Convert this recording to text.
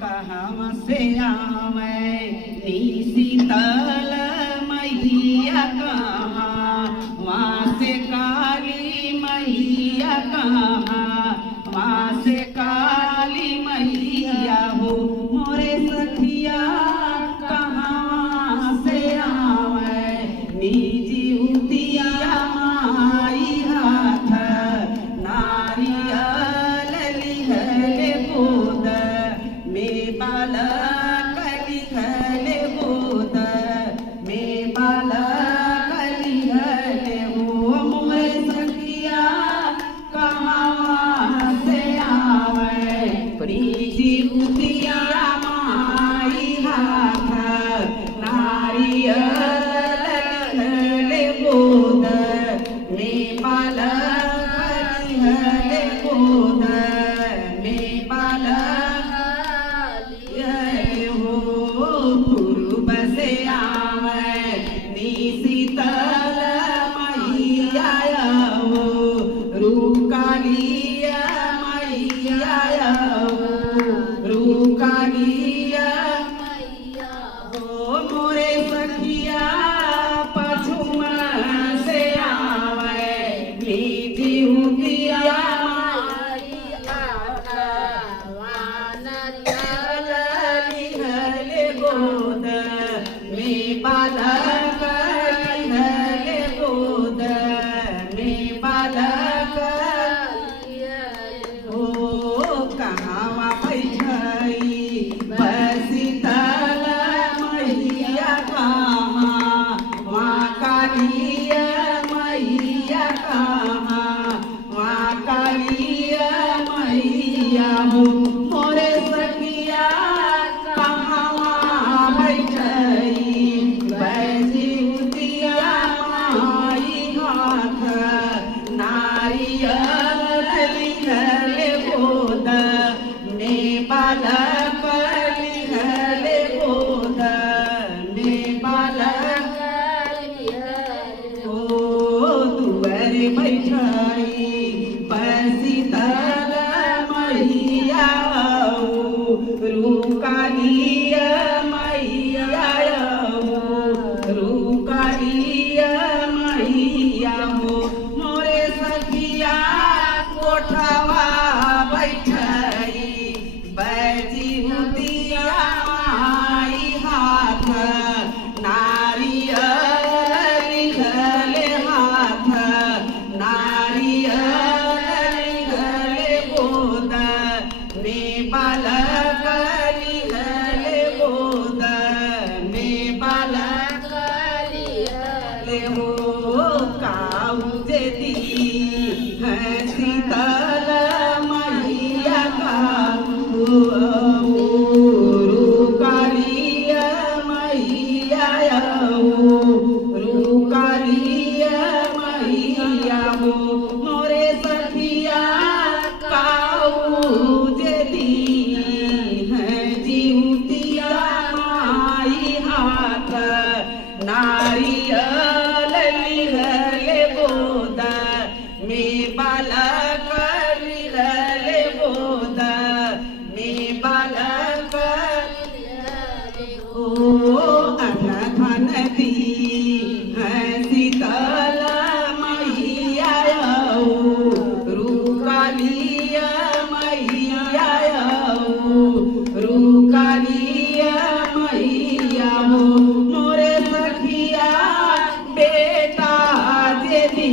कहाँ से आवे शीतल मैया कहाँ, वहाँ से काली मैया कहाँ, वहाँ से काली मैया हो मोरे सखिया कहाँ से आवे निजी उतिया माई हाथ नारियल लिहले गोद में बालक लिहले गोद में बालक लिहले हो मोरे सखिया कहाँ से आवे प्रीति उतिया माई हाथ नारियल लिहले गोद में बालक लिहले गोद में बालक लिहले हो पूर्व से आवे शीतल मैया हो रुकालिया मैया हो रुकालिया हो मोरे सखिया पछुम से आवे मीठी उतिया लिहले गोद में बालक लिहले गोद में बालक हो कहाँ बैठई शीतल मैया कहाँ, वहाँ कालिया मैया कहाँ, वहाँ कालिया मैया हो मोरे सखिया कहाँ बैठई उतिया माई हाथ नारियल लिहले गोद में बालक लिहले गोद में बालक हो दुआर बैठई शीतल मैया हो रुकालिया मैया हो रुकालिया मैया हो मोरे सखिया कोठवा बैठई उतिया माई हाथ नारियल लिहले हाथ नारियल लिहले गोद में बालक लिहले गोद में बालक लिहले हो काऊ जेती है शीतल मैया का रुकालिया मैया हो रुकालिया मैया हो मोरे सखिया काऊ जेती है जीवतिया माई हाथ नारियल लिहले गोद में बालक लिहले गोद में बालक ओ अनधन दी है शीतल मैया हो रुकालिया मैया हो रुकालिया मैया हो मोरे सखिया बेटा दे दी